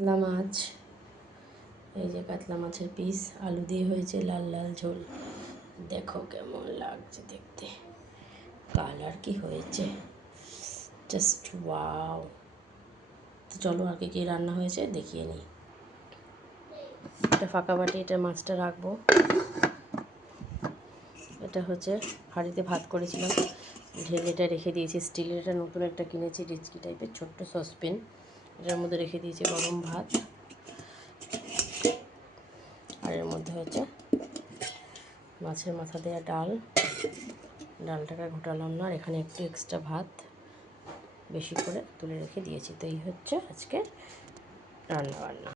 কাতলা মাছ, এই যে কাতলা মাছের পিস আলু দিয়ে হয়েছে লাল লাল ঝোল। দেখো কেমন লাগছে দেখতে, কালার কি হয়েছে, জাস্ট ওয়াও। তো চলো আর কি রান্না হয়েছে দেখিয়ে নিই। এটা ফাঁকা বাটি, এটা মাছটা রাখবো। এটা হচ্ছে হাঁড়িতে ভাত করেছিলাম, ঢেলে এটা রেখে দিয়েছি। স্টিলের এটা নতুন একটা কিনেছি, ডিচকি টাইপের ছোট্ট সসপ্যান, এটার মধ্যে রেখে দিয়েছি গরম ভাত। আর এর মধ্যে হচ্ছে মাছের মাথা দেওয়া ডাল, ডালটাকে ঘোটালাম না, আর এখানে একটু এক্সট্রা ভাত বেশি করে তুলে রেখে দিয়েছি। তো এই হচ্ছে আজকে রান্নাবান্না।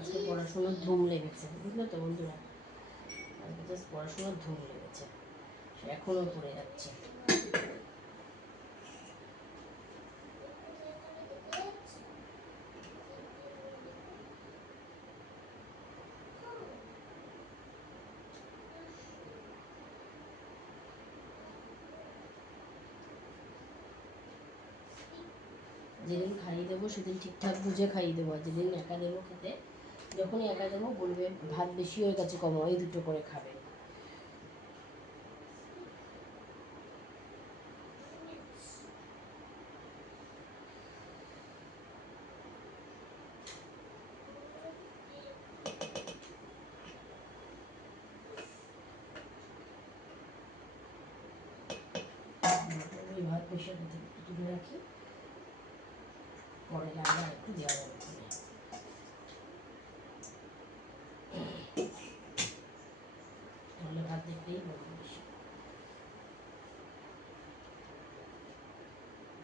আজকে পড়াশোনার ধুম লেগেছে, বুঝলে তো বন্ধুরা, আজকে জাস্ট পড়াশোনার ধুম লেগেছে, এখনও পড়ে যাচ্ছে। যেদিন খাইয়ে দেবো সেদিন ঠিকঠাক বুঝে খাইয়ে দেবো, আর যেদিন একা দেবো খেতে, যখনই একা দেবো বলবে ভাত বেশি হয়ে গেছে, কম, এই দুটো করে খাবে। ভাত বেশি হয়ে গেছে, তুলে রাখি, পরে লাগলে আর একটু দেওয়া যাবে। তাহলে ভাত দেখতেই বলবো বেশি।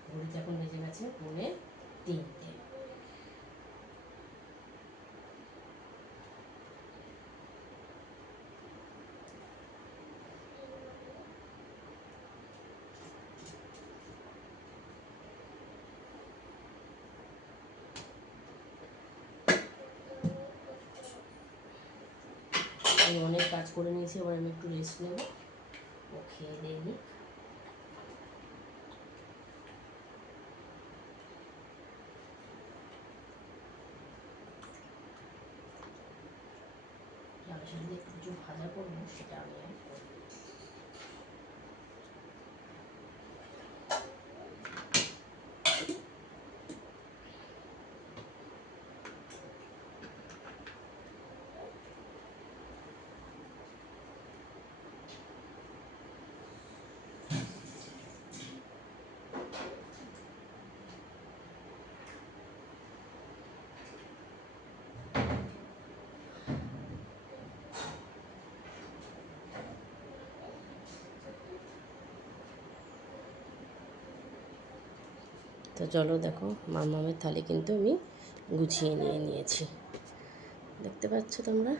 ঘড়িতে এখন বেজে গেছে 2:45। আমি অনেক কাজ করে নিয়েছি, এবার আমি একটু রেস্ট নেব, ও খেয়ে দিয়ে নিই। ডালের সাথে একটু কিছু ভাজা করবো, সেটা আমি আর করবো। তো চলো দেখো, মামামের থালি কিন্তু আমি গুছিয়ে নিয়েছি, দেখতে পাচ্ছ তোমরা।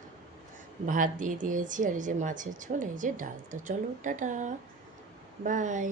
ভাত দিয়ে দিয়েছি, আর এই যে মাছের ঝোল, এই যে ডাল। তো চলো, টাটা, বাই।